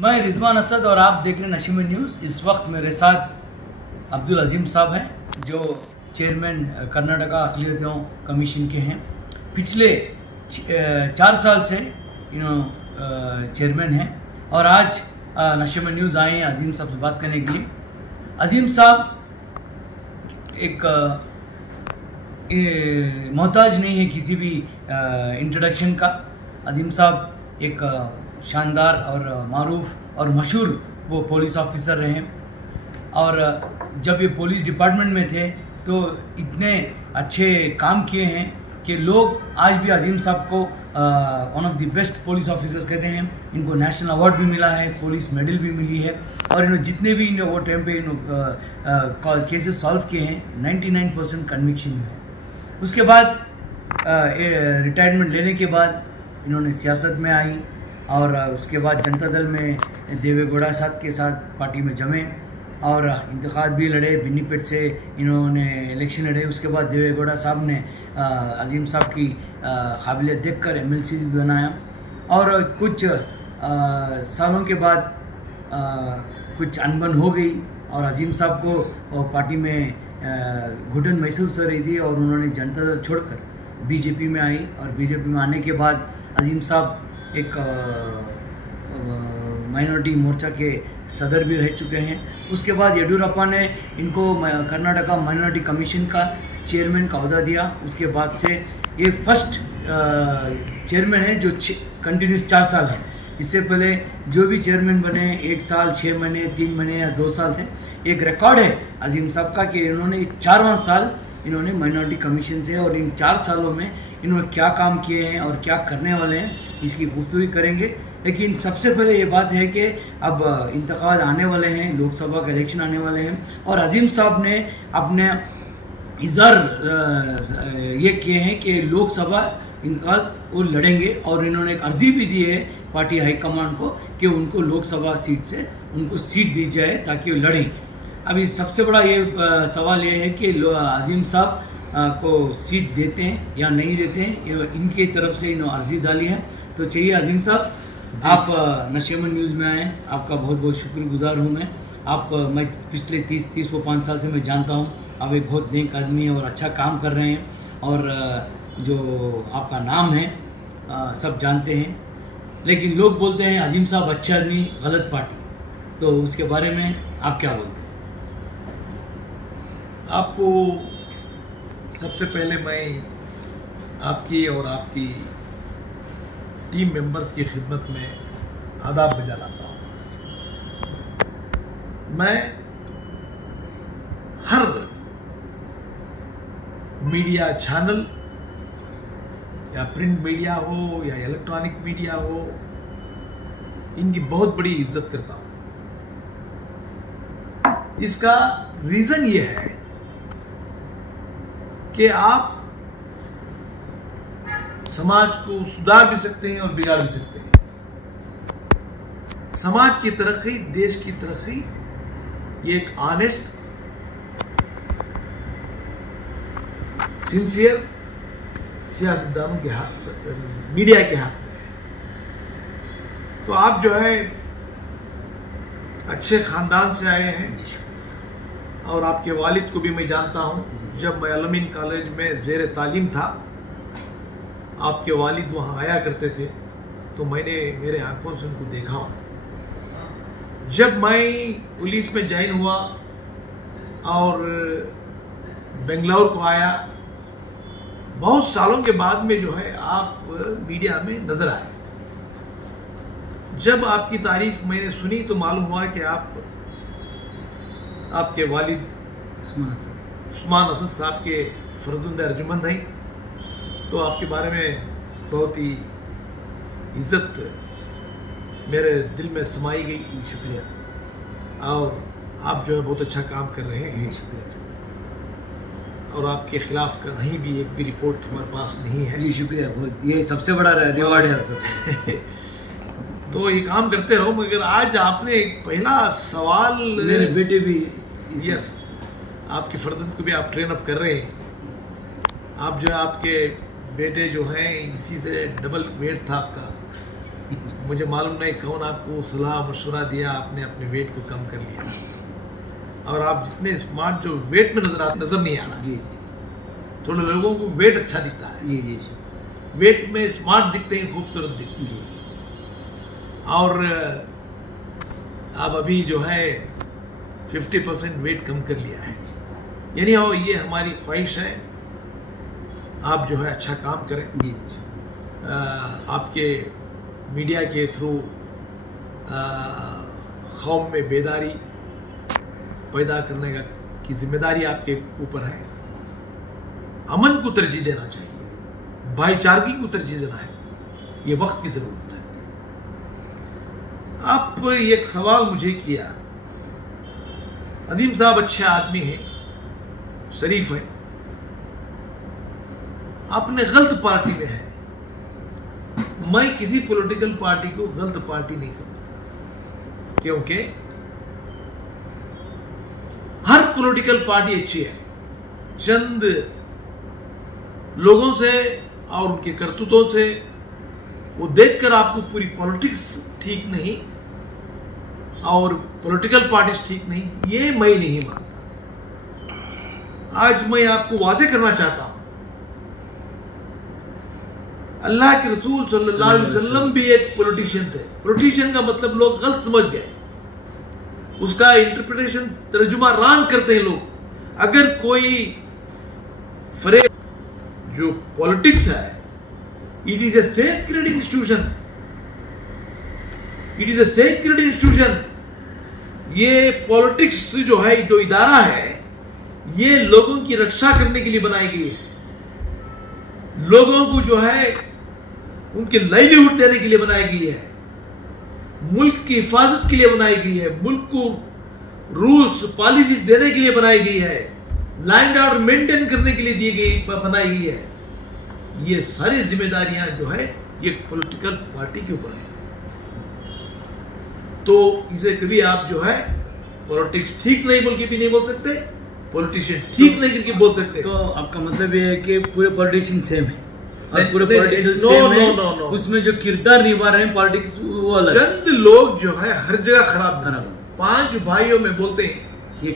मैं रिजवान असद और आप देख रहे हैं नशीम न्यूज़। इस वक्त मेरे साथ अब्दुल अजीम साहब हैं जो चेयरमैन कर्नाटका अक़लियतों कमीशन के हैं। पिछले 4 साल से चेयरमैन हैं और आज नशीम न्यूज़ आए हैं अजीम साहब से बात करने के लिए। अजीम साहब एक मोहताज नहीं है किसी भी इंट्रोडक्शन का। अजीम साहब एक शानदार और मारूफ और मशहूर वो पुलिस ऑफिसर रहे और जब ये पुलिस डिपार्टमेंट में थे तो इतने अच्छे काम किए हैं कि लोग आज भी अजीम साहब को one of the best police officers कहते हैं। इनको नेशनल अवार्ड भी मिला है, पुलिस मेडल भी मिली है और इन्होंने जितने भी वो टाइम पे केसेस सॉल्व किए हैं 99% कन्विक्शन है। उसके बाद रिटायरमेंट लेने के बाद इन्होंने सियासत में आई और उसके बाद जनता दल में देवेगौड़ा साहब के साथ पार्टी में जमे और इंतखाब भी लड़े। बिन्नीपेट से इन्होंने इलेक्शन लड़े। उसके बाद देवेगौड़ा साहब ने अजीम साहब की काबिलियत देखकर एमएलसी भी बनाया और कुछ सालों के बाद कुछ अनबन हो गई और अजीम साहब को पार्टी में घुटन महसूस हो रही थी और उन्होंने जनता दल छोड़कर बीजेपी में आई और बीजेपी में आने के बाद अजीम साहब एक माइनॉरिटी मोर्चा के सदर भी रह चुके हैं। उसके बाद येडियुरप्पा ने इनको कर्नाटका माइनॉरिटी कमीशन का चेयरमैन का अहदा दिया। उसके बाद से ये फर्स्ट चेयरमैन है जो कंटिन्यूस 4 साल है। इससे पहले जो भी चेयरमैन बने 1 साल 6 महीने 3 महीने या 2 साल थे। एक रिकॉर्ड है अजीम साहब का कि इन्होंने 4वां साल इन्होंने माइनॉरिटी कमीशन से और इन 4 सालों में इन्होंने क्या काम किए हैं और क्या करने वाले हैं इसकी गुफ्तगू करेंगे। लेकिन सबसे पहले ये बात है कि अब इंतखाब आने वाले हैं, लोकसभा का इलेक्शन आने वाले हैं और अजीम साहब ने अपने इज़हार ये किए हैं कि लोकसभा इंतखाब वो लड़ेंगे और इन्होंने एक अर्जी भी दी है पार्टी हाईकमान को कि उनको लोकसभा सीट से उनको सीट दी जाए ताकि वो लड़ें। अभी सबसे बड़ा ये सवाल ये है कि अजीम साहब को सीट देते हैं या नहीं देते हैं, इनकी तरफ से इन्होंने अर्जी डाली है। तो चाहिए अजीम साहब आप नशीम न्यूज़ में आए, आपका बहुत बहुत शुक्रगुजार हूँ मैं पिछले 30-5 साल से मैं जानता हूँ। आप एक बहुत नेक आदमी हैं और अच्छा काम कर रहे हैं और जो आपका नाम है सब जानते हैं। लेकिन लोग बोलते हैं अजीम साहब अच्छे आदमी गलत पार्टी, तो उसके बारे में आप क्या बोलते हैं? आपको सबसे पहले मैं आपकी और आपकी टीम मेंबर्स की खिदमत में आदाब बजा लाता हूँ। मैं हर मीडिया चैनल या प्रिंट मीडिया हो या इलेक्ट्रॉनिक मीडिया हो, इनकी बहुत बड़ी इज्जत करता हूँ। इसका रीजन ये है कि आप समाज को सुधार भी सकते हैं और बिगाड़ भी सकते हैं। समाज की तरक्की, देश की तरक्की, ये एक ऑनेस्ट, सिंसियर सियासतदानों के हाथ, मीडिया के हाथ में है। तो आप जो है अच्छे खानदान से आए हैं और आपके वालिद को भी मैं जानता हूं। जब मैं अल-अमीन कॉलेज में ज़ेर तालीम था, आपके वालिद वहाँ आया करते थे तो मैंने मेरे आंखों से उनको देखा। जब मैं पुलिस में ज्वाइन हुआ और बेंगलुरु को आया, बहुत सालों के बाद में जो है आप मीडिया में नजर आए। जब आपकी तारीफ मैंने सुनी तो मालूम हुआ कि आपके वालिद उस्मान असद साहब के फर्जंद अर्जुमंद हैं। तो आपके बारे में बहुत ही इज्जत मेरे दिल में समाई गई। शुक्रिया। और आप जो है बहुत अच्छा काम कर रहे हैं। शुक्रिया। और आपके खिलाफ कहीं भी एक भी रिपोर्ट हमारे पास नहीं है। जी शुक्रिया, बहुत ये सबसे बड़ा रिवॉर्ड है सबसे। तो ये काम करते रहो। मगर आज आपने एक पहला सवाल, मेरे बेटे भी यस, आपके फर्जंद को भी आप ट्रेन अप कर रहे हैं। आप जो है आपके बेटे जो हैं इसी से डबल वेट था आपका। मुझे मालूम नहीं कौन आपको सलाह मशवरा दिया, आपने अपने वेट को कम कर लिया और आप जितने स्मार्ट जो वेट में नजर नहीं आ रहा जी। थोड़े लोगों को वेट अच्छा दिखता है जी जी, वेट में स्मार्ट दिखते हैं, खूबसूरत दिखते हैं जी। और आप अभी जो है 50% वेट कम कर लिया है, यानी और ये हमारी ख्वाहिश है आप जो है अच्छा काम करें जी। आपके मीडिया के थ्रू कौम में बेदारी पैदा करने की जिम्मेदारी आपके ऊपर है। अमन को तरजीह देना चाहिए, भाईचारगी को तरजीह देना है, ये वक्त की जरूरत है। आप एक सवाल मुझे किया, अदीम साहब अच्छे आदमी हैं, शरीफ है, आपने गलत पार्टी में है। मैं किसी पॉलिटिकल पार्टी को गलत पार्टी नहीं समझता, क्योंकि हर पॉलिटिकल पार्टी अच्छी है। चंद लोगों से और उनके करतूतों से वो देखकर आपको पूरी पॉलिटिक्स ठीक नहीं और पॉलिटिकल पार्टीज ठीक नहीं, ये मैं नहीं मानता। आज मैं आपको वाज़ेह करना चाहता हूं, अल्लाह के रसूल सल्लल्लाहु अलैहि वसल्लम भी एक पॉलिटिशियन थे। पॉलिटिशियन का मतलब लोग गलत समझ गए, उसका इंटरप्रिटेशन तर्जुमा रांग करते हैं लोग। अगर कोई फ्रेम जो पॉलिटिक्स है, it is a sacred institution, it is a sacred institution. ये पॉलिटिक्स जो है, जो इदारा है, ये लोगों की रक्षा करने के लिए बनाई गई है, लोगों को जो है उनके लाइवलीहुड देने के लिए बनाई गई है, मुल्क की हिफाजत के लिए बनाई गई है, मुल्क को रूल्स पॉलिसीज देने के लिए बनाई गई है, लैंड ऑर्डर मेंटेन करने के लिए बनाई गई है। ये सारी जिम्मेदारियां जो है ये पॉलिटिकल पार्टी के ऊपर है। तो इसे कभी आप जो है पॉलिटिक्स ठीक नहीं बोल के भी नहीं बोल सकते, पॉलिटिशियन ठीक नहीं करके बोल सकते। तो आपका मतलब ये है कि पूरे पॉलिटिशियन सेम है और पूरे पॉलिटिशियन सेम है, उसमें जो किरदार निभा रहे हैं पॉलिटिक्स वो अलग। चंद लोग जो है हर जगह खराब। 5 भाइयों में बोलते हैं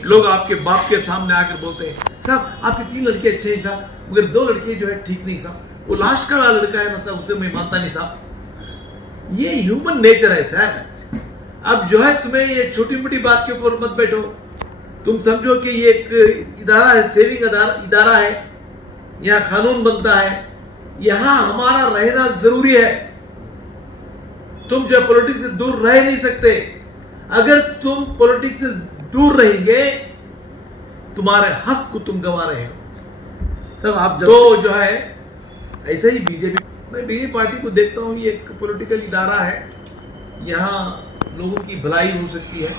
लोग, आपके बाप के सामने आकर बोलते हैं साहब आपके 3 लड़के अच्छे हैं साहब, मगर 2 लड़के जो है ठीक नहीं साहब, वो लास्ट का वाला लड़का है ना साहब, उसे मैं मानता नहीं साहब। ये ह्यूमन नेचर है सर। अब जो है तुम्हें ये छोटी मोटी बात के ऊपर मत बैठो, तुम समझो कि ये एक इदारा है, सेविंग इदारा है, यहाँ कानून बनता है, यहाँ हमारा रहना जरूरी है। तुम जो पॉलिटिक्स से दूर रह नहीं सकते। अगर तुम पॉलिटिक्स से दूर रहेंगे, तुम्हारे हक को तुम गंवा रहे हो। तब आप तो जो है ऐसे ही बीजेपी, मैं बीजेपी पार्टी को देखता हूँ, ये एक पॉलिटिकल इदारा है, यहाँ लोगों की भलाई हो सकती है।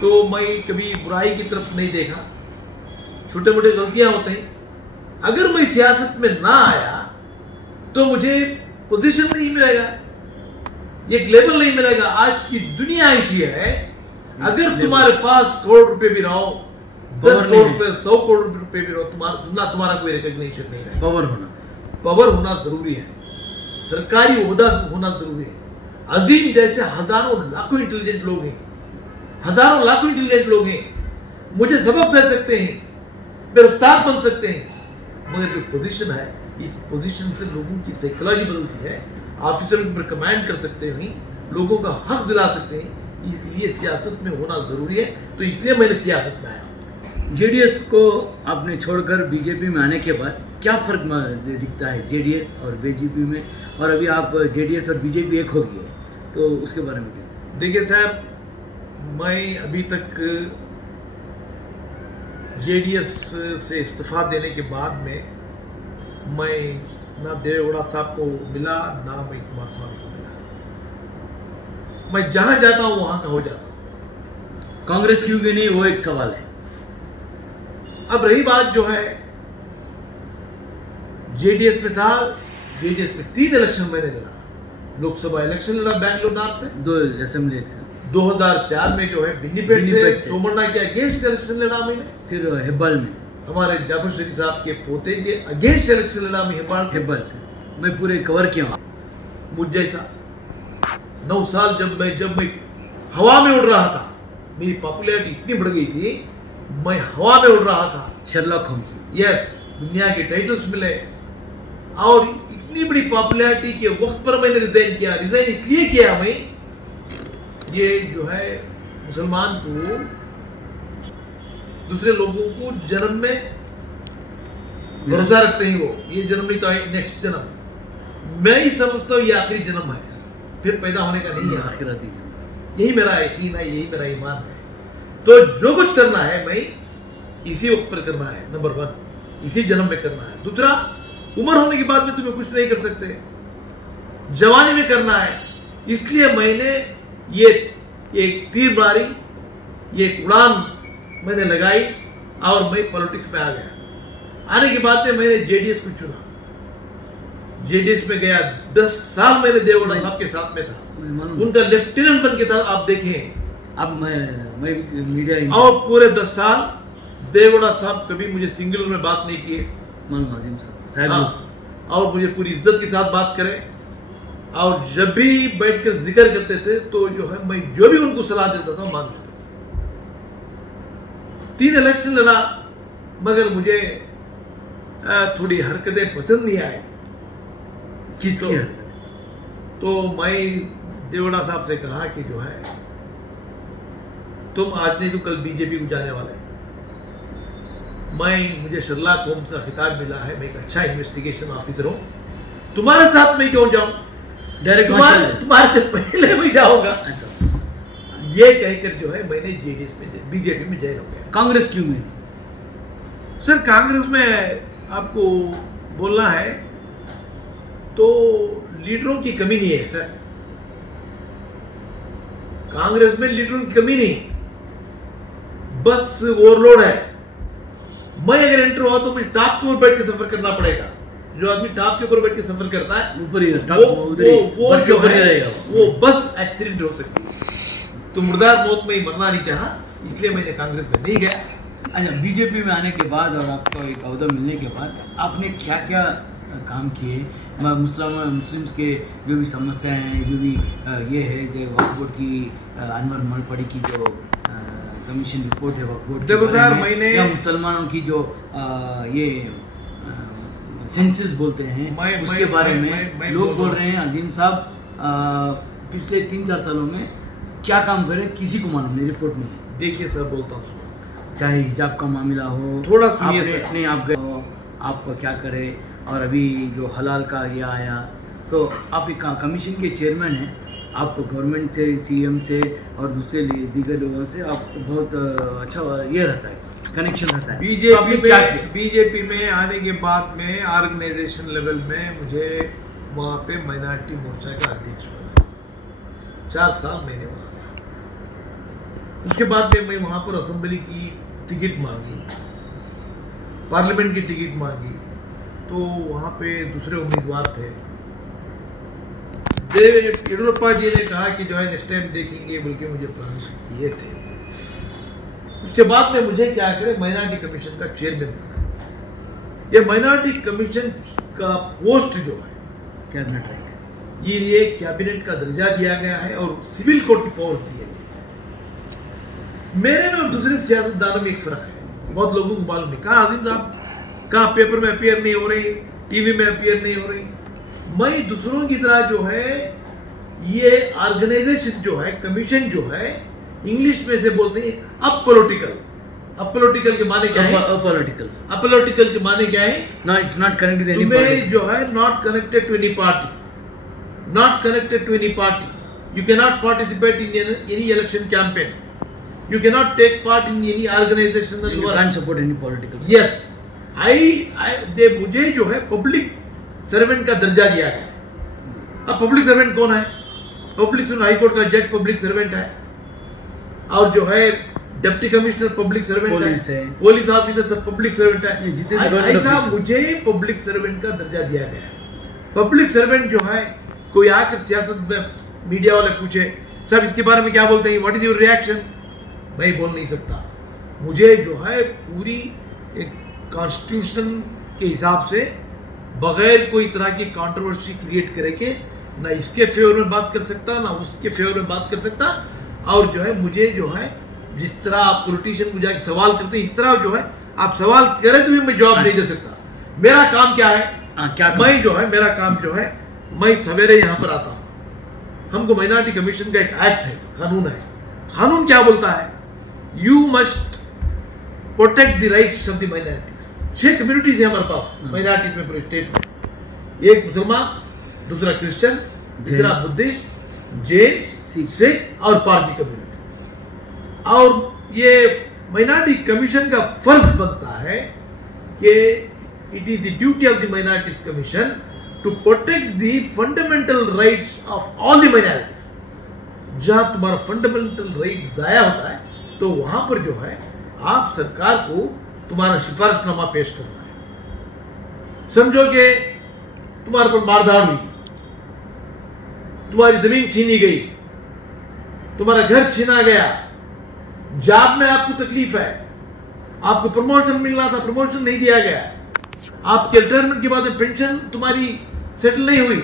तो मैं कभी बुराई की तरफ नहीं देखा, छोटे मोटे गलतियां होते हैं। अगर मैं सियासत में ना आया तो मुझे पोजीशन नहीं मिलेगा, ये लेवल नहीं मिलेगा। आज की दुनिया ऐसी है, अगर तुम्हारे पास करोड़ रुपए भी रहो, 10 करोड़ रुपए, 100 करोड़ रुपए भी रहो, तुम्हारा कोई रिकॉग्निशन नहीं है। पावर होना जरूरी है, सरकारी ओहदा होना जरूरी है। अजीम जैसे हजारों लाखों इंटेलिजेंट लोग हैं, हजारों लाखों इंटेलिजेंट लोग हैं, मुझे सबक दे सकते हैं, मेरे उस्ताद बन सकते हैं, मगर जो पोजीशन है, इस पोजीशन से लोगों की साइकोलॉजी बदलती है। ऑफिसर पर कमांड कर सकते हैं, लोगों का हक दिला सकते हैं, इसलिए सियासत में होना जरूरी है। तो इसलिए मैंने सियासत में आया। जेडीएस को आपने छोड़कर बीजेपी में आने के बाद क्या फर्क दिखता है जेडीएस और बीजेपी में, और अभी आप जेडीएस और बीजेपी एक हो गई है, तो उसके बारे में क्या? देखिए साहब, मैं अभी तक जेडीएस से इस्तीफा देने के बाद में मैं ना देवेगौड़ा साहब को मिला, ना मैं कुमार स्वामी को मिला। मैं जहां जाता हूं वहां का हो जाता हूं। कांग्रेस क्यों भी नहीं, वो एक सवाल है। अब रही बात जो है, जेडीएस में था, जेडीएस में 3 इलेक्शन मैंने लड़ा। लोकसभा इलेक्शन लड़ा बैंगलोर नॉर्थ से, 2 असेंबली इलेक्शन, 2004 में जो है बिन्नीपेट से सोमन्ना के अगेंस्ट इलेक्शन लड़ा मैंने, फिर हेब्बल में हमारे जाफर शरीफ साहब के पोते के अगेंस्ट इलेक्शन लड़ा मैं हेब्बल से। मैं पूरे कवर किया हूं। मुझ जैसा 9 साल जब मैं हवा में उड़ रहा था, मेरी पॉपुलैरिटी इतनी बढ़ गई थी, मैं हवा में उड़ रहा था। Sherlock Holmes. यस, दुनिया के टाइटल्स मिले और इतनी बड़ी पॉपुलैरिटी के वक्त पर मैंने रिजाइन किया। रिजाइन इसलिए किया मैं, ये जो है मुसलमान को, दूसरे लोगों को जन्म में भरोसा रखते हैं वो, ये जन्म नहीं तो नेक्स्ट जन्म। मैं ही समझता हूँ ये आखिरी जन्म है, फिर पैदा होने का नहीं है। आखिरती यही मेरा यकीन है, यही मेरा ईमान है। तो जो कुछ करना है मैं इसी वक्त पर करना है, नंबर 1 इसी जन्म में करना है। दूसरा, उम्र होने के बाद में तुम्हें कुछ नहीं कर सकते, जवानी में करना है। इसलिए मैंने ये एक तीर मारी, ये उड़ान मैंने लगाई और मैं पॉलिटिक्स में आ गया। आने के बाद में मैंने जेडीएस को चुना, जेडीएस में गया। 10 साल मैंने देवगौड़ा साहब के साथ में था, उनका लेफ्टिनेंट बन के था। आप देखें, अब मैं मीडिया और पूरे 10 साल देवगौड़ा साहब कभी मुझे सिंगुलर में बात नहीं किए। आजिम साहब और मुझे पूरी इज्जत के साथ बात करें, और जब भी बैठकर जिक्र करते थे तो जो है मैं जो भी उनको सलाह देता था मान लेते। 3 इलेक्शन लड़ा, मगर मुझे थोड़ी हरकतें पसंद नहीं आई। किसकी? तो मैं देवगौड़ा साहब से कहा कि जो है तुम आज नहीं तो कल बीजेपी को जाने वाले। मुझे शर्लॉक होम्स का खिताब मिला है, मैं एक अच्छा इन्वेस्टिगेशन ऑफिसर हूं, तुम्हारे साथ मैं क्यों जाऊं, डायरेक्ट तुम्हारे से पहले मैं जाऊंगा। ये कहकर जो है मैंने जेडीएस में, बीजेपी में ज्वाइन हो गया। कांग्रेस क्यों में? सर कांग्रेस में आपको बोलना है तो लीडरों की कमी नहीं है सर, कांग्रेस में लीडरों की कमी नहीं, बस ओवरलोड है। मैं अगर एंटर हुआ तो मुझे टॉप के ऊपर बैठ के सफर करना पड़ेगा। जो आदमी टॉप के ऊपर बैठ के सफर करता है ऊपर ही वो बस के ऊपर ही रहेगा, वो बस एक्सीडेंट हो सकती है। तो मुर्दार मौत में ही मरना नहीं चाहा, इसलिए मैंने कांग्रेस में नहीं गया। अच्छा, बीजेपी में आने के बाद और आपको एक अहदा मिलने के बाद आपने क्या क्या काम किए? मुस्लिम्स के जो भी समस्याएं हैं, जो भी ये है जो वक्फ बोर्ड की अनवर मलपड़ी की जो कमीशन रिपोर्ट है वक्फ बोर्ड देखो सर, मैंने या मुसलमानों की जो ये सेंसस बोलते हैं उसके बारे में लोग बोल रहे हैं अजीम साहब पिछले 3-4 सालों में क्या काम करे किसी को मालूम नहीं, रिपोर्ट में। देखिए सर, बोलता हूँ, चाहे हिजाब का मामला हो, थोड़ा सुनिए, अपने आप गए हो, आपको क्या करे, और अभी जो हलाल का ये आया, तो आप एक कमीशन के चेयरमैन हैं, आपको गवर्नमेंट से, सीएम से और दूसरे दीगर लोगों से आपको बहुत अच्छा ये रहता है, कनेक्शन रहता है। बीजेपी में आने के बाद में ऑर्गेनाइजेशन लेवल में मुझे वहाँ पे माइनॉरिटी मोर्चा का अध्यक्ष बना, 4 साल मैंने वहाँ रहा। उसके बाद में मैं वहाँ पर असेंबली की टिकट मांगी, पार्लियामेंट की टिकट मांगी, तो वहाँ पे दूसरे उम्मीदवार थे। येडियुरप्पा जी ने कहा कि जो है नेक्स्ट टाइम देखेंगे, बल्कि मुझे प्रॉमिस किए थे। उसके बाद में मुझे क्या करे, माइनॉरिटी कमीशन का चेयरमैन बना। ये माइनॉरिटी कमीशन का पोस्ट जो है कैबिनेट रैंक, ये कैबिनेट का दर्जा दिया गया है और सिविल कोर्ट की पावर दी है। मेरे में और दूसरे सियासतदानों में एक फर्क है, बहुत लोगों को मालूम नहीं। कहा आजिम साहब, कहाँ पेपर में अपीयर नहीं हो रही, टीवी में अपीयर नहीं हो रही। मैं दूसरों की तरह जो है ये ऑर्गेनाइजेशन जो है, कमीशन जो है, इंग्लिश में से बोलते हैं अपॉलिटिकल। अपॉलिटिकल के माने क्या है? अपॉलिटिकल के माने क्या है? No, it's not connected to any party. जो है not connected to any party, not connected to any party. You can not participate in any election campaign, you cannot take part in any organizational you can't support any political. Yes, they मुझे जो है public servant का दर्जा दिया गया। अब public servant कौन है? पब्लिक हाई कोर्ट का जज पब्लिक सर्वेंट है, और जो है डिप्टी कमिश्नर पब्लिक सर्वेंट है, पुलिस ऑफिसर सब पब्लिक सर्वेंट है। ऐसा मुझे पब्लिक सर्वेंट का दर्जा दिया गया है। पब्लिक सर्वेंट जो है, कोई आकर सियासत में मीडिया वाले पूछे सब इसके बारे में क्या बोलते हैं, व्हाट इज योर रिएक्शन, मैं बोल नहीं सकता। मुझे जो है पूरी एक कॉन्स्टिट्यूशन के हिसाब से बगैर कोई तरह की कंट्रोवर्सी क्रिएट करके ना इसके फेवर में बात कर सकता, ना उसके फेवर में बात कर सकता। और जो है मुझे जो है जिस तरह आप पॉलिटिशियन को जाके सवाल करते हैं, इस तरह जो है आप सवाल करें तो भी मैं जवाब नहीं दे सकता। मेरा काम क्या है, मैं जो है मेरा काम जो है, मैं सवेरे यहाँ पर आता हूँ। हमको माइनॉरिटी कमीशन का एक एक्ट है, कानून है। कानून क्या बोलता है, you must protect the rights of the minorities. 6 communities है हमारे पास माइनॉरिटीज में पूरे स्टेट में। एक मुसलमान, दूसरा क्रिश्चियन, तीसरा बुद्धिस्ट, जैन, सिख और पारसी कम्युनिटी। और ये माइनॉरिटी कमीशन का फर्ज बनता है कि it is the duty of the minorities commission to protect the fundamental rights of all the minorities. जहां तुम्हारा फंडामेंटल राइट जाया होता है तो वहां पर जो है आप सरकार को तुम्हारा सिफारिशनामा पेश करना है। समझो कि तुम्हारे पर मारधाड़ हुई, तुम्हारी जमीन छीनी गई, तुम्हारा घर छीना गया, जॉब में आपको तकलीफ है, आपको प्रमोशन मिलना था, प्रमोशन नहीं दिया गया, आपके रिटायरमेंट के बाद में पेंशन तुम्हारी सेटल नहीं हुई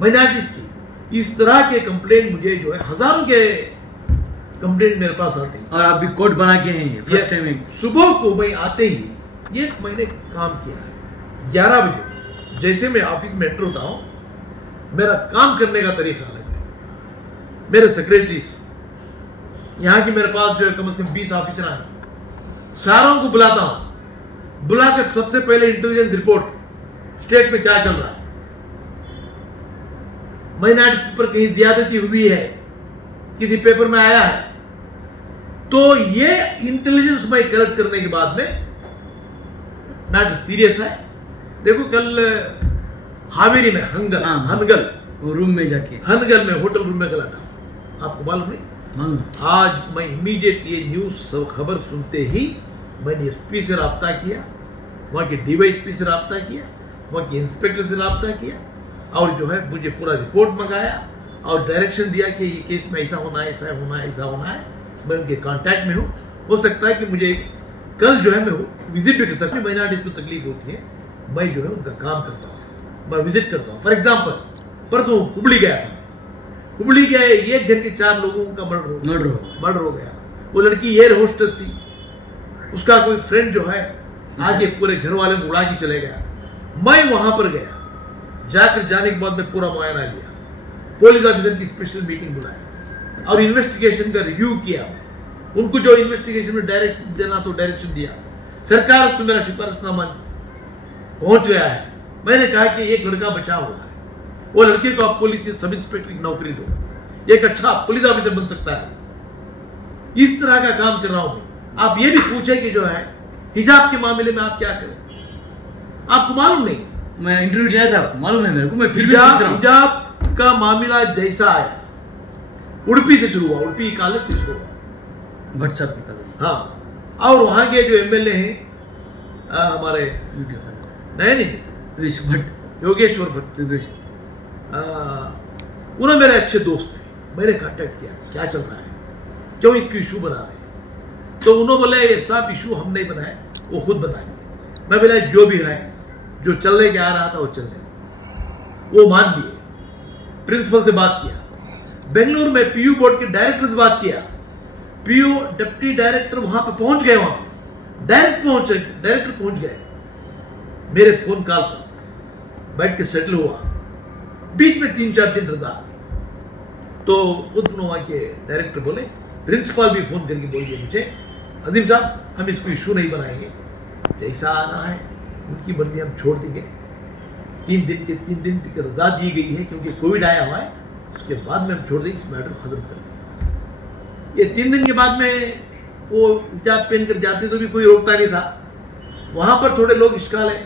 माइनॉरिटीज की। इस तरह के कंप्लेंट मुझे जो है हजारों के कंप्लेंट मेरे पास आते हैं। और आप भी कोर्ट बना के हैं फर्स्ट टाइम। सुबह को मैं आते ही ये मैंने काम किया है 11 बजे जैसे मैं ऑफिस में एंटर होता हूं, मेरा काम करने का तरीका अलग है। मेरे सेक्रेटरीज यहाँ की मेरे पास जो है कम से कम 20 ऑफिसर आए, सारों को बुलाता हूं। बुलाकर सबसे पहले इंटेलिजेंस रिपोर्ट स्टेट में क्या चल रहा है, माइनॉरिटी पर कहीं ज्यादती हुई है, किसी पेपर में आया है, तो ये इंटेलिजेंस में कलेक्ट करने के बाद में मैटर सीरियस है। देखो कल हावेरी में हनगल रूम में जाके हनगल में होटल रूम में गलाटा, आपको मालूम नहीं? आज मैं इमीडिएट ये न्यूज खबर सुनते ही मैंने एसपी से राब्ता किया, वहां के डीवाईएसपी से राब्ता किया, वहां के इंस्पेक्टर से राब्ता किया और जो है मुझे पूरा रिपोर्ट मंगाया और डायरेक्शन दिया कि ये केस में ऐसा होना है, ऐसा होना है, ऐसा होना है। मैं उनके कांटेक्ट में हूँ। हो सकता है कि मुझे कल जो है मैं विजिट भी कर सकता हूँ। माइनॉरिटीज को तकलीफ होती है, मैं जो है उनका काम करता हूँ, मैं विजिट करता हूँ। फॉर एग्जाम्पल परसों हुबली गया था, हुबली गया, एक घर के 4 लोगों का मर्डर हो गया। वो लड़की एयर होस्टेस थी, उसका कोई फ्रेंड जो है आगे पूरे घर वाले को उड़ा के चले गया। मैं वहां पर गया, जाकर जाने के बाद में पूरा मुआयना लिया, पुलिस ऑफिसर की स्पेशल मीटिंग बुलाई और इन्वेस्टिगेशन का रिव्यू किया। उनको जो इन्वेस्टिगेशन में डायरेक्शन देना तो डायरेक्शन दिया। सरकार को मेरा सिफारिशनामा पहुंच गया है। मैंने कहा कि एक लड़का बचा हुआ है, वो लड़के को आप पुलिस सब इंस्पेक्टर की नौकरी दो, एक अच्छा पुलिस ऑफिसर बन सकता है। इस तरह का काम कर रहा हूं मैं। आप ये भी पूछे कि जो है हिजाब के मामले में आप क्या करें, आपको मालूम नहीं? मैं इंटरव्यू दिया था, मालूम है मेरे को, मैं फिर भी पूछ रहा हूं। हिजाब का मामला जैसा आया, उड़पी से शुरू हुआ, उड़पी कॉलेज से शुरू हुआ, व्हाट्सएप पे कॉलेज। हाँ, और वहां के जो एमएलए हैं हमारे योगेश्वर भट्ट, उन्होंने मेरे अच्छे दोस्त हैं। मैंने कांटेक्ट किया, क्या चल रहा है, क्यों इसकी इशू बना रहे हैं? तो उन्होंने बोला ये सब इशू हम नहीं बनाए, वो खुद बनाएंगे। मैं बोला जो भी है, जो चलने के आ रहा था वो चलने, वो मान लिए। प्रिंसिपल से बात किया, बेंगलुरु में पीयू बोर्ड के डायरेक्टर से बात किया, पीयू डिप्टी डायरेक्टर वहां पे पहुंच गए, वहां पे डायरेक्टर पहुंच गए। मेरे फोन कॉल पर बैठ के सेटल हुआ, बीच में 3-4 दिन रहा। तो वहां के डायरेक्टर बोले, प्रिंसिपल भी फोन करके बोल दिया मुझे, अजीम साहब हम इसको इशू नहीं बनाएंगे, जैसा आना है उनकी मर्जी, हम छोड़ देंगे। 3 दिन तक रजा दी गई है क्योंकि कोविड आया हुआ है, उसके बाद में हम छोड़ देंगे, इस मैटर को खत्म कर देंगे। ये 3 दिन के बाद में वो हिजाब पहन कर जाते तो भी कोई रोकता नहीं था। वहां पर थोड़े लोग इश्काल है,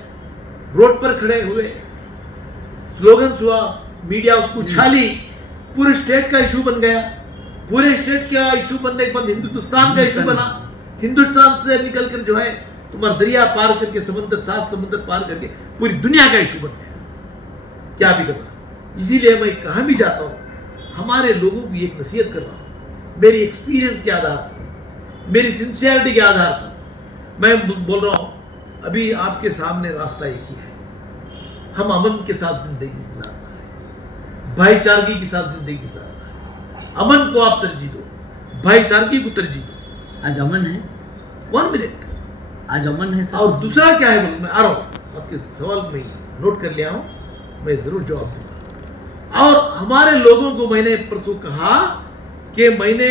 रोड पर खड़े हुए, स्लोगन हुआ, मीडिया उसको उछाली, पूरे स्टेट का इशू बन गया। पूरे स्टेट का इशू बनने के बाद हिंदुस्तान का इशू बना। हिंदुस्तान से निकलकर जो है तुम्हारा दरिया पार करके, समंदर 7 समंदर पार करके पूरी दुनिया का इशू बन गया। क्या भी करना। इसीलिए मैं कहां भी जाता हूं हमारे लोगों की एक नसीहत कर रहा हूं, मेरी एक्सपीरियंस के आधार पर, मेरी सिंसियरिटी के आधार पर मैं बोल रहा हूं। अभी आपके सामने रास्ता एक ही है, हम अमन के साथ जिंदगी गुजारना है, भाईचारगी के साथ जिंदगी गुजार रहा है। अमन को आप तरजीह दो, भाईचारगी को तरजीह दो। आज अमन है, 1 मिनट, आज अमन है सर। और दूसरा क्या है, मैं आ रहा हूँ आपके सवाल में नोट कर लिया हूँ, मैं जरूर जवाब दूंगा। और हमारे लोगों को मैंने परसों कहा कि मैंने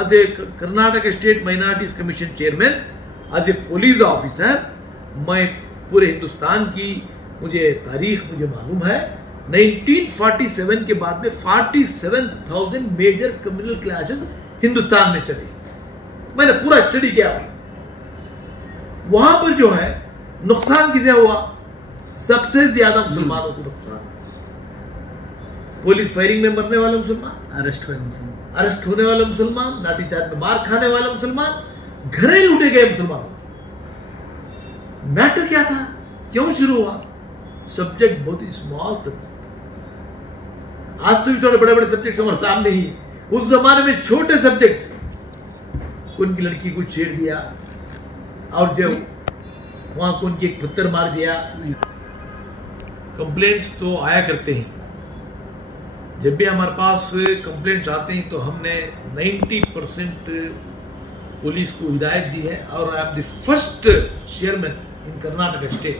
as a Karnataka state minorities commission chairman, as a police officer, मैं पूरे हिंदुस्तान की मुझे तारीख मुझे मालूम है। 1947 के बाद में 47,000 मेजर क्रिमिनल क्लासेस हिंदुस्तान में चले। मैंने पूरा स्टडी किया। वहां पर जो है नुकसान किसे हुआ, सबसे ज्यादा मुसलमानों को नुकसान। पुलिस फायरिंग में मरने वाले मुसलमान, अरेस्ट होने वाले मुसलमान, लाठीचार्ज में मार खाने वाले मुसलमान, घरे लूटे गए मुसलमान। मैटर क्या था, क्यों शुरू हुआ? सब्जेक्ट बहुत ही स्मॉल सब्जेक्ट। आज तो भी थोड़े बड़े बड़े सब्जेक्ट हमारे सामने ही, उस जमाने में छोटे सब्जेक्ट। उनकी लड़की को छेड़ दिया और जब वहां को उनकी एक पत्थर मार दिया। कंप्लेंट्स तो आया करते हैं, जब भी हमारे पास कंप्लेंट्स आते हैं तो हमने 90% पुलिस को हिदायत दी है। और I am the first chairman in Karnataka state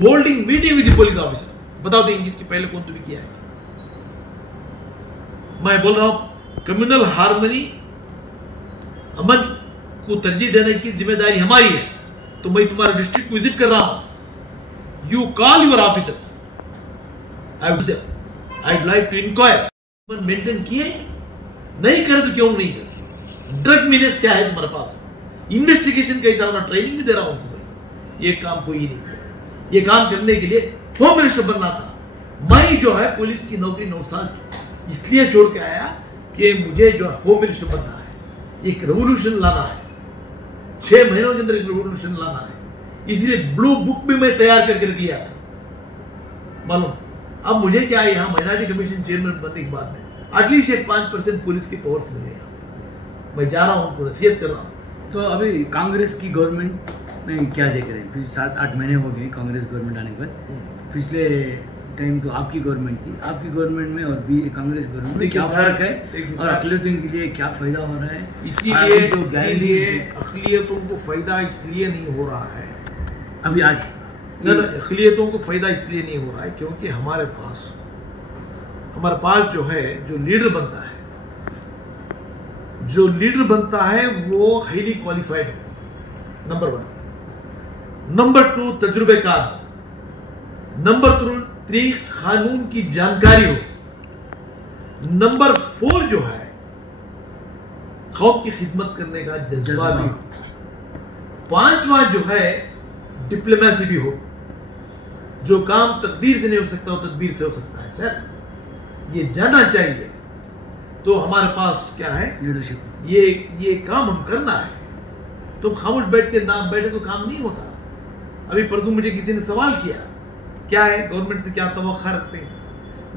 holding meeting with the police officer. बताओ देंगे इसके पहले कौन तो भी किया है? मैं बोल रहा हूं कम्युनल हार्मनी, अमन को तरजीह देने की जिम्मेदारी हमारी है। तो मैं तुम्हारे डिस्ट्रिक्ट को विजिट कर रहा हूं, you call your officers, I'd like to inquire। Maintain किए नहीं करे तो क्यों नहीं करे? ड्रग मीनेस क्या है तुम्हारे पास? इन्वेस्टिगेशन का हिसाब ना, ट्रेनिंग भी दे रहा हूं तुम्हें। ये काम कोई नहीं किया। ये काम करने के लिए होम मिनिस्टर बनना था। मैं जो है पुलिस की नौकरी 9 साल इसलिए छोड़ के आया कि मुझे जो है होम मिनिस्टर बनना है, एक रेवोल्यूशन लाना है, 6 महीनों के अंदर एक रेवोल्यूशन लाना है। इसलिए ब्लू बुक भी मैं तैयार करके रख लिया था। मालूम अब मुझे क्या है, यहाँ माइनॉरिटी कमीशन चेयरमैन बनने के बाद में एटलीस्ट 5% पुलिस की पावर्स मिले। मैं जा रहा हूँ, उनको नसीहत कर रहा हूँ। तो अभी कांग्रेस की गवर्नमेंट में क्या देख रहे हैं? फिर 7-8 महीने हो गए कांग्रेस गवर्नमेंट आने के बाद। पिछले टाइम तो आपकी गवर्नमेंट थी, आपकी गवर्नमेंट में और भी कांग्रेस गवर्नमेंट में क्या फर्क है, और अकलियतों के लिए क्या फायदा हो रहा है? इसीलिए अकलियतों को फायदा इसलिए नहीं हो रहा है अभी आज, अकलियतों को फायदा इसलिए नहीं हो रहा है क्योंकि हमारे पास जो है, जो लीडर बनता है वो हाईली क्वालिफाइड हो, नंबर 1। नंबर 2 तजुर्बेकार हो। नंबर 3 कानून की जानकारी हो। नंबर 4 जो है कौम की खिदमत करने का जज्बा भी हो। 5वां जो है डिप्लोमेसी भी हो। जो काम तकदीर से नहीं हो सकता वो तदबीर से हो सकता है। सर ये जानना चाहिए। तो हमारे पास क्या है, लीडरशिप। ये काम हम करना है। तुम खामोश बैठ के ना बैठे तो काम नहीं होता। अभी परसों मुझे किसी ने सवाल किया, क्या है गवर्नमेंट से क्या तवक्का रखते हैं?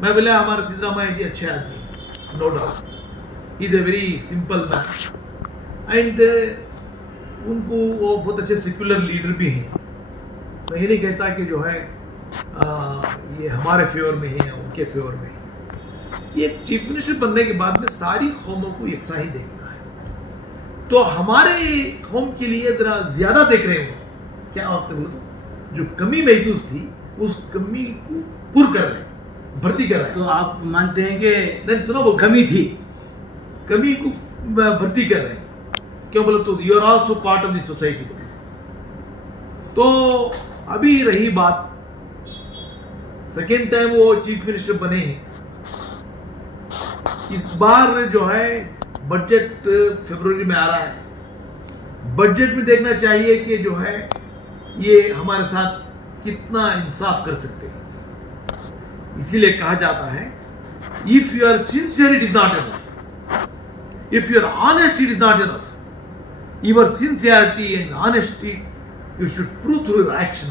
मैं बोला हमारे सिद्धरामैया जी अच्छे आदमी, no doubt, he is a very simple man and उनको वो बहुत अच्छे सेक्युलर लीडर भी हैं। मैं ये नहीं कहता कि जो है ये हमारे फेवर में है या उनके फेवर में है। ये चीफ मिनिस्टर बनने के बाद में सारी कौमों को यकसा ही देखना है। तो हमारे कौम के लिए जरा ज्यादा देख रहे हो। क्या वास्ते बोलो, तो जो कमी महसूस थी उस कमी को पूरा कर रहे हैं, भर्ती कर रहे हैं। तो आप मानते हैं कि नहीं, सुनो, वो कमी थी, कमी को भर्ती कर रहे हैं। क्यों बोलो तो you are also part of the society. तो अभी रही बात, सेकेंड टाइम वो चीफ मिनिस्टर बने हैं। इस बार जो है बजट फरवरी में आ रहा है। बजट में देखना चाहिए कि जो है ये हमारे साथ कितना इंसाफ कर सकते हैं। इसीलिए कहा जाता है if you are sincere it is not enough, if you are honest it is not enough. Your sincerity and honesty you should prove through your action.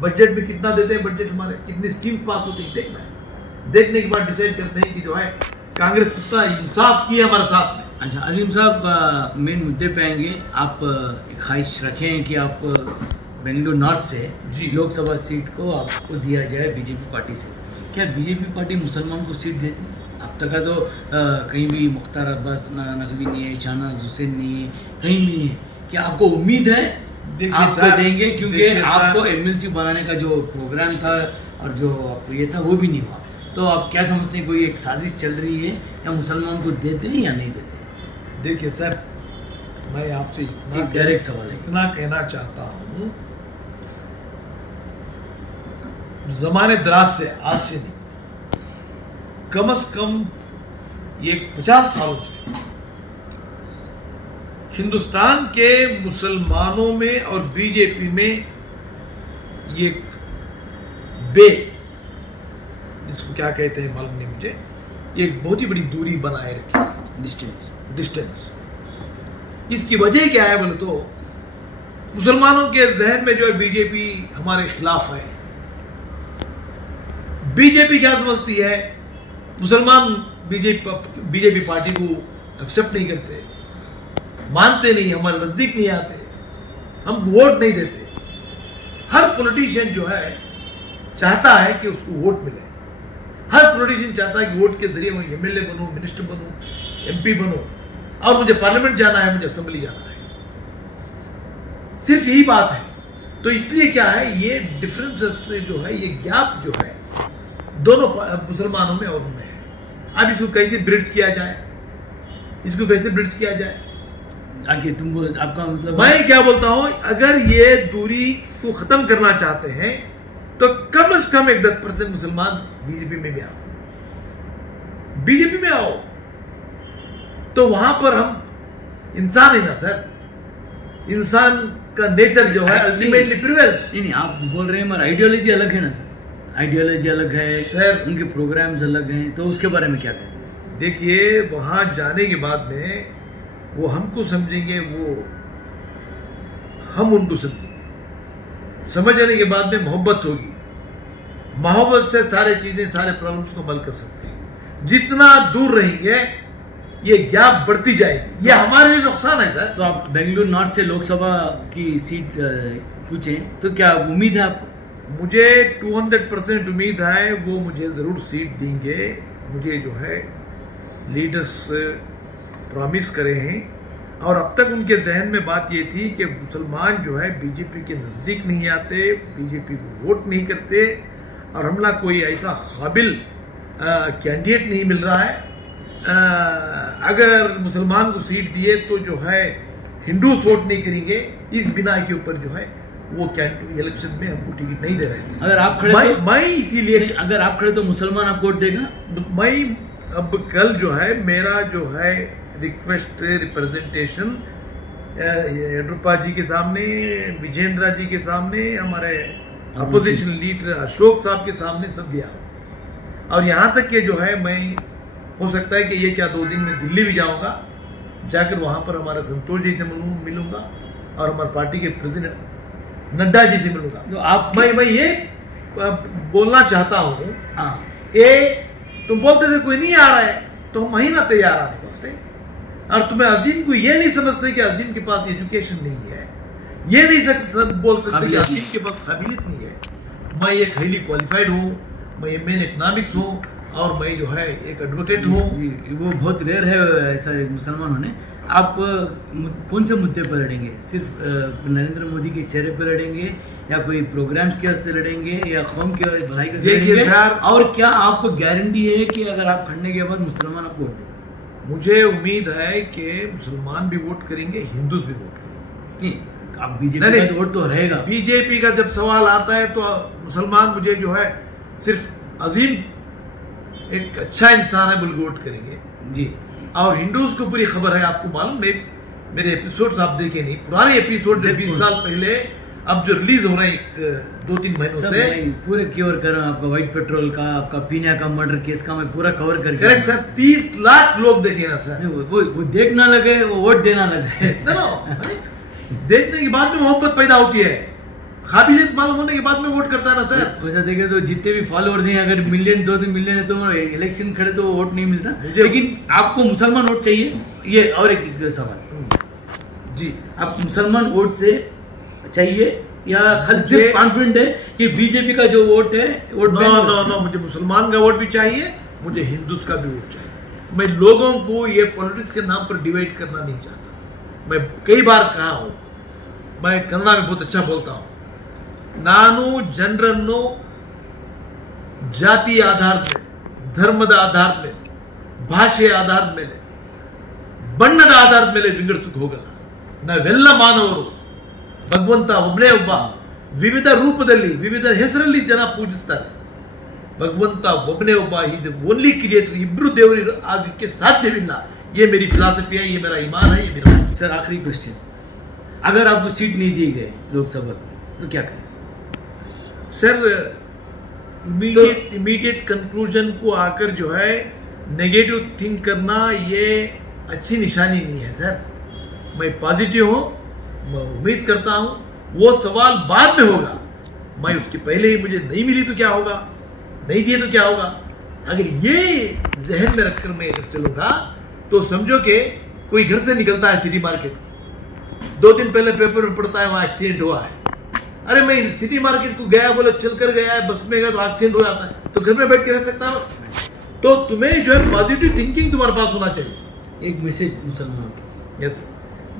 Budget में कितना देते हैं, बजट हमारे कितनी स्कीम्स पास होती है, देखना है। देखने के बाद डिसाइड करते हैं कि जो है कांग्रेस कितना इंसाफ किया हमारे साथ में। अच्छा अजीम साहब, मेन मुद्दे पे आएंगे। आप एक ख्वाहिश रखें कि आप बेंगलुरु नॉर्थ से जी लोकसभा सीट को आपको दिया जाए बीजेपी पार्टी से। क्या बीजेपी पार्टी मुसलमान को सीट देती है? अब तक का तो कहीं भी मुख्तार अब्बास नकवी नहीं है, शहनाज हुसैन नहीं है, कहीं भी नहीं है। क्या आपको उम्मीद है आपको देंगे? क्योंकि आपको एमएलसी बनाने का जो प्रोग्राम था और जो आपको ये था वो भी नहीं हुआ, तो आप क्या समझते हैं, कोई एक साजिश चल रही है या मुसलमान को देते हैं या नहीं देते? देखिए सर, मैं आपसे एक डायरेक्ट सवाल है, इतना कहना चाहता हूँ, जमाने दराज से, आज से नहीं, कम से कम ये 50 सालों से हिंदुस्तान के मुसलमानों में और बीजेपी में ये इसको क्या कहते हैं मालूम नहीं मुझे, ये एक बहुत ही बड़ी दूरी बनाए रखी, डिस्टेंस। इसकी वजह क्या है बोले तो, मुसलमानों के जहन में जो है बीजेपी हमारे खिलाफ है। बीजेपी क्या समझती है, मुसलमान बीजेपी पार्टी को एक्सेप्ट नहीं करते, मानते नहीं, हमारे नजदीक नहीं आते, हम वोट नहीं देते। हर पॉलिटिशियन जो है चाहता है कि उसको वोट मिले, हर पॉलिटिशियन चाहता है कि वोट के जरिए मैं एमएलए बनूं, मिनिस्टर बनूं, एमपी बनूं, और मुझे पार्लियामेंट जाना है, मुझे असेंबली जाना है, सिर्फ यही बात है। तो इसलिए क्या है, ये डिफरेंसेस जो है, ये गैप जो है दोनों मुसलमानों में और उनमें है। अब इसको कैसे ब्रिज किया जाए, इसको कैसे ब्रिज किया जाए, आगे तुम आपका मतलब, मैं क्या बोलता हूं, अगर ये दूरी को खत्म करना चाहते हैं तो कम से कम एक 10% मुसलमान बीजेपी में भी आओ, बीजेपी में आओ, तो वहां पर हम इंसान है ना सर, इंसान का नेचर जो है अल्टीमेटली प्रिवेल्स। नहीं, आप बोल रहे हैं मगर आइडियोलॉजी अलग है ना सर, आइडियोलॉजी अलग है सर, उनके प्रोग्राम्स अलग हैं, तो उसके बारे में क्या कहते हैं? देखिए, वहां जाने के बाद में वो हमको समझेंगे, वो हम उनको समझेंगे, समझ आने के बाद में मोहब्बत होगी, मोहब्बत से सारे चीजें, सारे प्रॉब्लम्स को हल कर सकते हैं। जितना दूर रहेंगे ये गैप बढ़ती जाएगी, ये हमारे लिए नुकसान है सर। तो आप बेंगलुरु नॉर्थ से लोकसभा की सीट पूछे, तो क्या उम्मीद है आपको? मुझे 200% उम्मीद है, वो मुझे जरूर सीट देंगे। मुझे जो है लीडर्स प्रॉमिस करे हैं, और अब तक उनके जहन में बात ये थी कि मुसलमान जो है बीजेपी के नजदीक नहीं आते, बीजेपी को वोट नहीं करते, और हमला कोई ऐसा काबिल कैंडिडेट नहीं मिल रहा है। अगर मुसलमान को सीट दिए तो जो है हिंदूज वोट नहीं करेंगे, इस बिना के ऊपर जो है वो इलेक्शन में हमको टिकट नहीं दे रहे थे। अगर आप खड़े मैं इसीलिए, अगर आप खड़े तो मुसलमान आप वोट देगा? मैं अब कल जो है मेरा जो है रिक्वेस्ट रिप्रेजेंटेशन येडियुरप्पा जी के सामने, विजेंद्रा जी के सामने, हमारे अपोजिशन लीडर अशोक साहब के सामने सब दिया, और यहां तक कि जो है मैं, हो सकता है कि ये क्या 2 दिन में दिल्ली भी जाऊंगा, जाकर वहां पर हमारा संतोष जी से मिलूंगा और हमारे पार्टी के प्रेसिडेंट नड्डा जी से मिलूंगा। तो आप मैं ये बोलना चाहता हूं, ये तुम बोलते थे कोई नहीं आ रहा है, तो हम महीना तैयार आने वास्ते, और तुम्हें अजीम को ये नहीं समझते कि अजीम के पास एजुकेशन नहीं है, ये नहीं बोल सकते कि अजीम के पास काबिलियत नहीं है। मैं एक हाईली क्वालिफाइड हूँ, मैं एमए इन इकोनॉमिक्स हूँ, और मैं जो है एक एडवोकेट हूँ। वो बहुत रेयर है ऐसा मुसलमान होने। आप कौन से मुद्दे पर लड़ेंगे? सिर्फ नरेंद्र मोदी के चेहरे पर लड़ेंगे, या कोई प्रोग्राम्स की वजह से लड़ेंगे, या कौम की भलाई के से लड़ेंगे? और क्या आपको गारंटी है कि अगर आप खड़ने के बाद मुसलमान आपको वोट देंगे? मुझे उम्मीद है कि मुसलमान भी वोट करेंगे, हिंदूज भी वोट करेंगे। नहीं, आप बीजेपी का वोट तो रहेगा। बीजेपी का जब सवाल आता है तो मुसलमान मुझे जो है सिर्फ अजीम एक अच्छा इंसान है बोल वोट करेंगे जी। और हिंदूज को पूरी खबर है, आपको मालूम नहीं, मेरे एपिसोड्स आप देखे नहीं, पुराने एपिसोड 20 साल पहले अब जो रिलीज हो रहे हैं 2-3 महीनों से, पूरे कवर कर रहा हूँ। आपका व्हाइट पेट्रोल का, आपका पीना का मर्डर केस का मैं पूरा कवर करके। करेक्ट सर, 30 लाख लोग देखे ना सर। वो देखना लगे, वो वोट देना लगे। देखने के बाद में मोहब्बत पैदा होती है, काबिलियत मालूम होने के बाद में वोट करता है ना सर। वैसा देखे तो जितने भी फॉलोअर्स हैं, अगर मिलियन 2 मिलियन है तो इलेक्शन खड़े तो वोट नहीं मिलता। लेकिन आपको मुसलमान वोट चाहिए, ये और एक सवाल जी, आप मुसलमान वोट से चाहिए या सिर्फ कॉन्फिडेंट है कि बीजेपी का जो वोट है वोट नो, मुझे मुसलमान का वोट भी चाहिए, मुझे हिंदू का भी वोट चाहिए। मैं लोगों को ये पॉलिटिक्स के नाम पर डिवाइड करना नहीं चाहता। मैं कई बार कहा हूं, मैं कन्नड़ में बहुत अच्छा बोलता हूं, ನಾನು ಜನರನ್ನು ಜಾತಿ ಆಧಾರದ ಮೇಲೆ, ಧರ್ಮದ ಆಧಾರದ ಮೇಲೆ, ಭಾಷೆಯ ಆಧಾರದ ಮೇಲೆ, ಬಣ್ಣದ ಆಧಾರದ ಮೇಲೆ ವಿಂಗಡಿಸಕ್ಕೆ ಹೋಗಲ್ಲ. ನಾವೆಲ್ಲ ಮಾನವರು, ಭಗವಂತ ಒಬ್ಬನೇ ಒಬ್ಬ, ವಿವಿಧ ರೂಪದಲ್ಲಿ ವಿವಿಧ ಹೆಸರಲ್ಲಿ ಜನ ಪೂಜಿಸ್ತಾರೆ. ಭಗವಂತ ಒಬ್ಬನೇ ಒಬ್ಬ, ಇದು ಓನ್ಲಿ ಕ್ರಿएटर, ಇಬ್ರು ದೇವರು ಆಗಕ್ಕೆ ಸಾಧ್ಯವಿಲ್ಲ. ये मेरी फिलॉसफी है, ये मेरा ईमान है, ये मेरा। सर आखिरी क्वेश्चन, अगर आपको सीट नहीं दी गई लोकसभा में तो क्या करें? सर इमीडिएट कंक्लूजन को आकर जो है नेगेटिव थिंक करना ये अच्छी निशानी नहीं है सर। मैं पॉजिटिव हूँ, मैं उम्मीद करता हूँ वो सवाल बाद में होगा। मैं उसके पहले ही मुझे नहीं मिली तो क्या होगा, नहीं दिए तो क्या होगा। अगर ये जहन में रखकर मैं अगर चलूंगा तो समझो कि कोई घर से निकलता है सिटी मार्केट, 2 दिन पहले पेपर में पढ़ता है वहां एक्सीडेंट हुआ है। अरे मैं सिटी मार्केट को गया, बोले चलकर गया है, बस में गया तो एक्सीडेंट हो जाता है, तो घर में बैठ के रह सकता हो? तो तुम्हें जो है पॉजिटिव थिंकिंग तुम्हारे पास होना चाहिए। एक मैसेज मुसलमान, यस,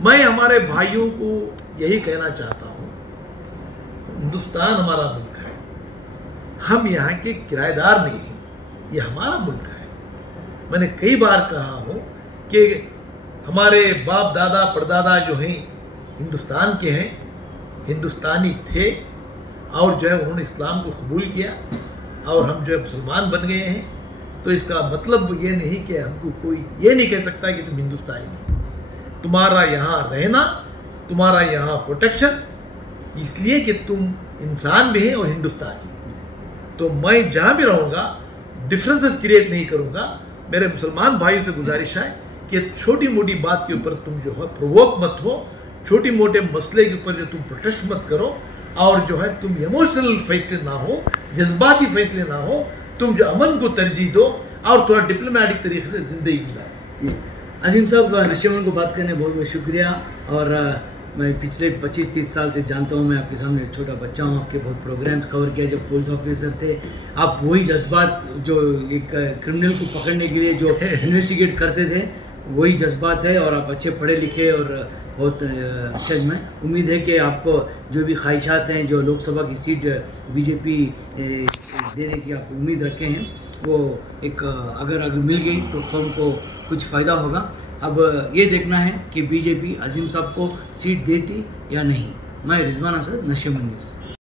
मैं हमारे भाइयों को यही कहना चाहता हूं, हिंदुस्तान हमारा मुल्क है, हम यहाँ के किराएदार नहीं हैं, ये हमारा मुल्क है। मैंने कई बार कहा हूं कि हमारे बाप दादा परदादा जो हैं हिंदुस्तान के हैं, हिंदुस्तानी थे, और जो है उन्होंने इस्लाम को कबूल किया और हम जो है मुसलमान बन गए हैं। तो इसका मतलब ये नहीं कि हमको कोई ये नहीं कह सकता कि तुम हिंदुस्तानी नहीं। तुम्हारा यहाँ रहना, तुम्हारा यहाँ प्रोटेक्शन इसलिए कि तुम इंसान भी हैं और हिंदुस्तानी। तो मैं जहाँ भी रहूँगा डिफरेंसेस क्रिएट नहीं करूँगा। मेरे मुसलमान भाइयों से गुजारिश है कि छोटी मोटी बात के ऊपर तुम जो है प्रोवोक मत हो, छोटी मोटे मसले के ऊपर जो तुम प्रोटेस्ट मत करो, और जो है तुम इमोशनल फैसले ना हो, जज्बाती फैसले ना हो, तुम जो अमन को तरजीह दो और थोड़ा डिप्लोमेटिक तरीके से जिंदगी गुजारो। अजीम साहब, नशेमन को बात करने बहुत बहुत शुक्रिया। और मैं पिछले 25-30 साल से जानता हूँ, मैं आपके सामने एक छोटा बच्चा हूँ, आपके बहुत प्रोग्राम्स कवर किया जब पुलिस ऑफिसर थे। आप वही जज्बात जो एक क्रिमिनल को पकड़ने के लिए जो इन्वेस्टिगेट करते थे वही जज्बात है, और आप अच्छे पढ़े लिखे और बहुत अच्छा। मैं उम्मीद है कि आपको जो भी ख्वाहिशात हैं, जो लोकसभा की सीट बीजेपी देने की आप उम्मीद रखे हैं, वो एक अगर मिल गई तो कौम को कुछ फ़ायदा होगा। अब ये देखना है कि बीजेपी अजीम साहब को सीट देती या नहीं। मैं रिजवान असद, नशेमन न्यूज़।